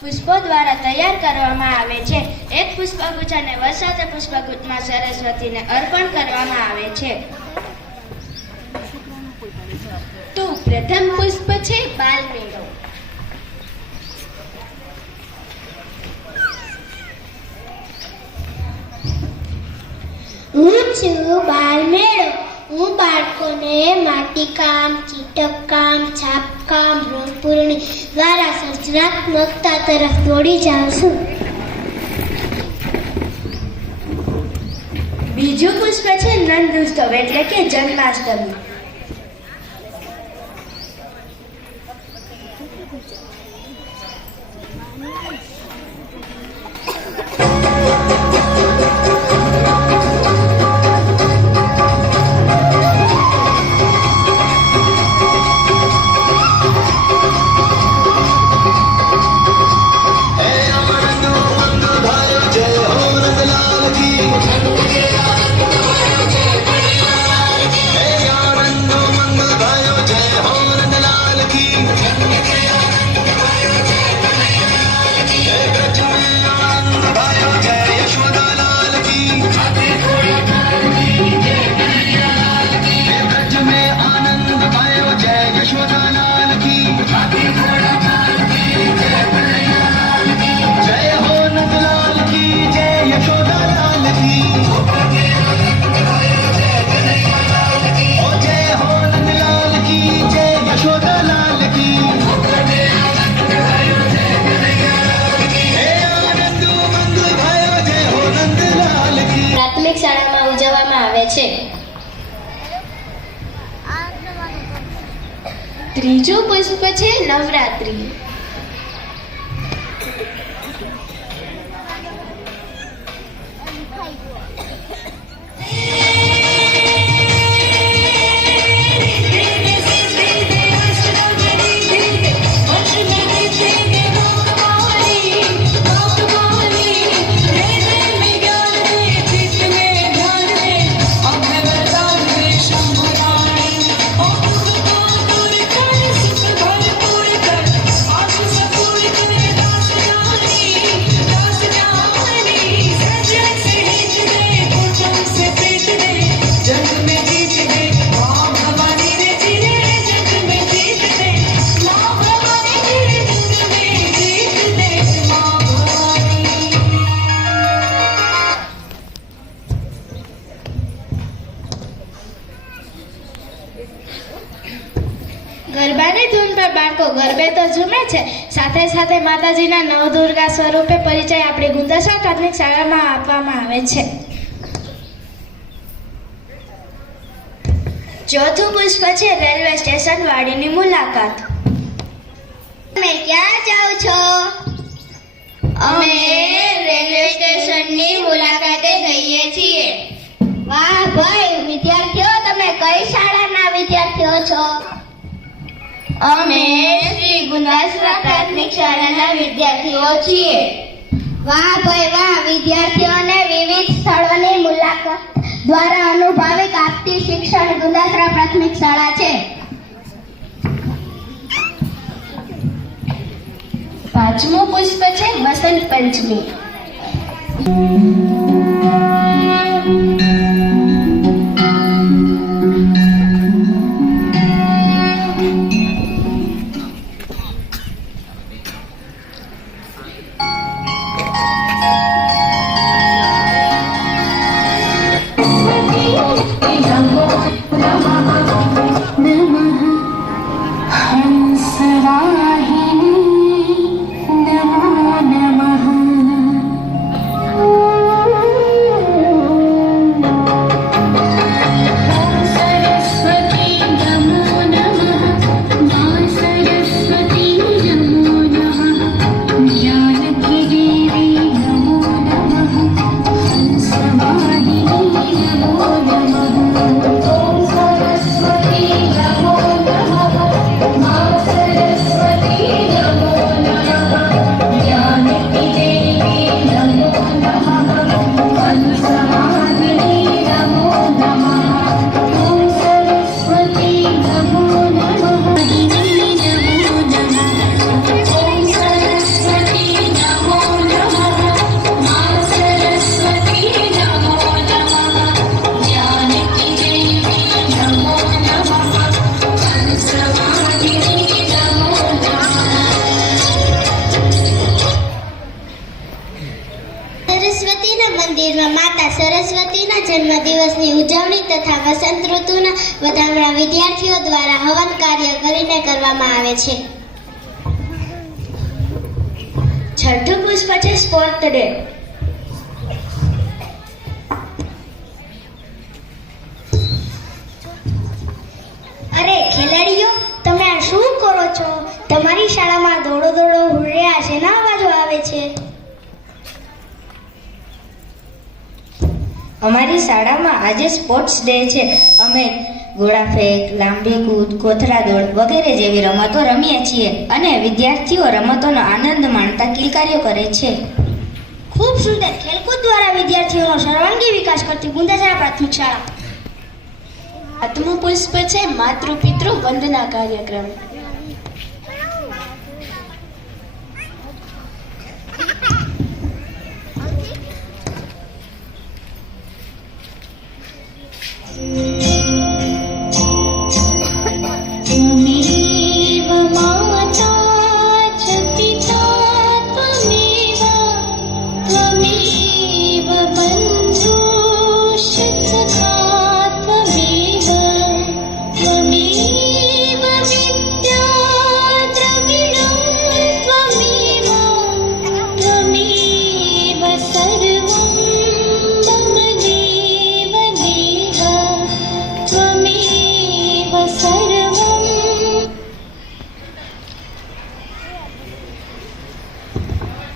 પુષ્પો દ્વારા તૈયાર કરવામાં આવે છે. એક પુષ્પગુચ્છને વરસાદ પુષ્પગુચ્છમાં સરસ્વતીને અર્પણ કરવામાં આવે છે. તો પ્રથમ પુષ્પ છે બાલમેળો. હું છું બાલમેળો. હું બાળકોને માટીકામ, ચીટકકામ, છાપકામ, રંગપૂરણી દ્વારા સર્જનાત્મકતા તરફ દોડી જાઉં છું. બીજું પુષ્પ છે નંદોત્સવ એટલે કે જન્માષ્ટમી. શાળામાં ઉજવવામાં આવે છે. ત્રીજું પુષ્પ છે નવરાત્રી. ગરબાની ધૂન પર બાળકો ગરબે તો ઝૂમે છે, સાથે સાથે માતાજીના નવદુર્ગા સ્વરૂપે પરિચય આપણી ગુંદાસરા પ્રાથમિક શાળામાં આપવામાં આવે છે. ચોથું પુષ્પ છે રેલવે સ્ટેશન વાડીની મુલાકાત. તમે ક્યાં જાઓ છો? અમે રેલવે સ્ટેશનની મુલાકાતે જઈએ છીએ. વાહ ભાઈ વિદ્યાર્થીઓ, તમે કઈ શાળાના વિદ્યાર્થીઓ છો? અમે શ્રી ગુંદાસરા પ્રાથમિક શાળાના વિદ્યાર્થીઓ છીએ. વાહ ભાઈ વાહ. વિદ્યાર્થીઓને વિવિધ સ્થળોની મુલાકાત દ્વારા અનુભવિક આપતી શિક્ષણ ગુંદાસરા પ્રાથમિક શાળા છે. પાંચમું પુષ્પ છે વસંત પંચમી. જન્મદિવસની ઉજવણી તથા વસંત ઋતુના વધામણા વિદ્યાર્થીઓ દ્વારા હવન કાર્ય કરીને કરવામાં આવે છે. છઠ્ઠું પુષ્પ છે સ્પોર્ટ ડે. અરે ખેલાડીઓ, તમે આ શું કરો છો? તમારી શાળામાં દોડો દોડો હુર્યા શેના અવાજો આવે છે? અમારી શાળામાં આજે સ્પોર્ટ્સ ડે છે. અમે ગોળા ફેંક, લાંબી કૂદ, કોથળા દોડ વગેરે જેવી રમતો રમીએ છીએ અને વિદ્યાર્થીઓ રમતોનો આનંદ માણતા કિલકાર્યો કરે છે. ખૂબ સુંદર. ખેલકૂદ દ્વારા વિદ્યાર્થીઓનો સર્વાંગી વિકાસ કરતી ગુંદાસરા પ્રાથમિક શાળા. સાતમું પુષ્પ છે માતૃ પિતૃ વંદના કાર્યક્રમ.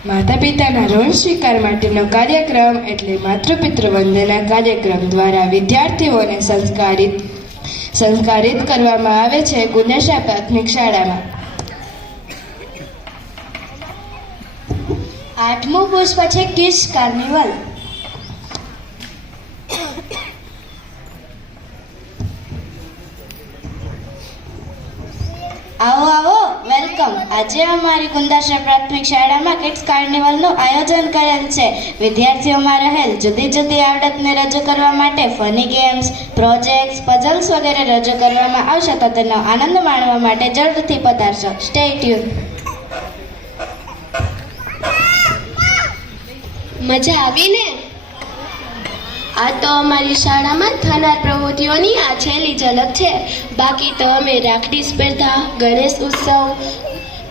માતા પિતાના ઋણ સ્વીકાર માટેનો કાર્યક્રમ એટલે માતૃપિતૃ વંદના કાર્યક્રમ દ્વારા વિદ્યાર્થીઓને સંસ્કારિત કરવામાં આવે છે ગુંદાસરા પ્રાથમિક શાળામાં. આઠમું પુષ્પ છે કિડ્સ કાર્નિવલ. આવો આવો, વેલકમ. આજે અમારી ગુંદાસરા પ્રાથમિક શાળામાં કિડ્સ કાર્નિવલનું આયોજન કરેલ છે. વિદ્યાર્થીઓમાં રહેલ જુદી જુદી આવડતને રજૂ કરવા માટે ફની ગેમ્સ, પ્રોજેક્ટ્સ, પઝલ્સ વગેરે રજૂ કરવામાં આવશે તો તેનો આનંદ માણવા માટે જરૂરથી પધારશો. Stay tune. મજા આવીને? આ તો અમારી શાળામાં થનાર પ્રવૃત્તિઓની આ છેલ્લી ઝલક છે. બાકી તો અમે રાખડી સ્પર્ધા, ગણેશ ઉત્સવ,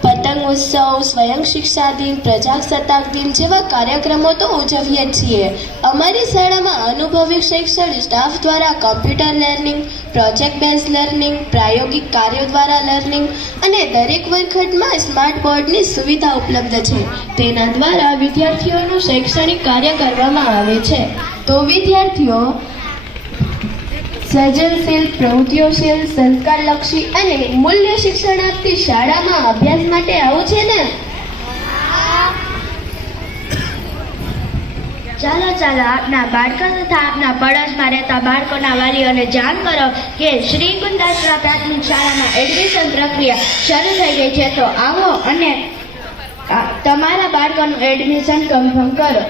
પતંગ ઉત્સવ, સ્વયં શિક્ષા દિન, પ્રજાસત્તાક દિન જેવા કાર્યક્રમો તો ઉજવીએ જ છીએ. અમારી શાળામાં અનુભવી શૈક્ષણિક સ્ટાફ દ્વારા computer learning, project base learning, પ્રાયોગિક કાર્યો દ્વારા લર્નિંગ અને દરેક વર્ગખંડમાં સ્માર્ટ બોર્ડની સુવિધા ઉપલબ્ધ છે. તેના દ્વારા વિદ્યાર્થીઓનું શૈક્ષણિક કાર્ય કરવામાં આવે છે. તો વિદ્યાર્થીઓ સર્જનશીલ, પ્રવૃત્તિશીલ, સંસ્કારલક્ષી અને મૂલ્ય શિક્ષણ આપતી શાળામાં અભ્યાસ માટે આવું છે ને? ચાલો આપના બાળકો તથા આપના પડોશમાં રહેતા બાળકોના વાલીઓને જાણ કરો કે શ્રી ગુંદાસરા પ્રાથમિક શાળામાં એડમિશન પ્રક્રિયા શરૂ થઈ ગઈ છે. તો આવો અને તમારા બાળકોનું એડમિશન કન્ફર્મ કરો.